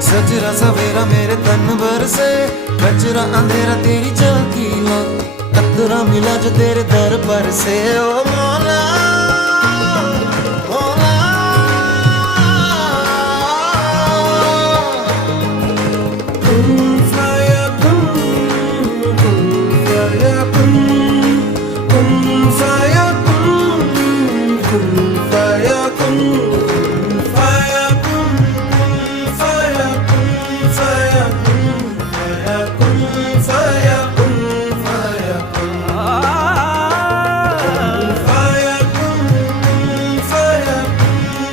सजरा सवेरा मेरे तन भर से, कचरा अंधेरा तेरी झांकी ला, कतरा मिला जो तेरे दर पर से। ओ मौला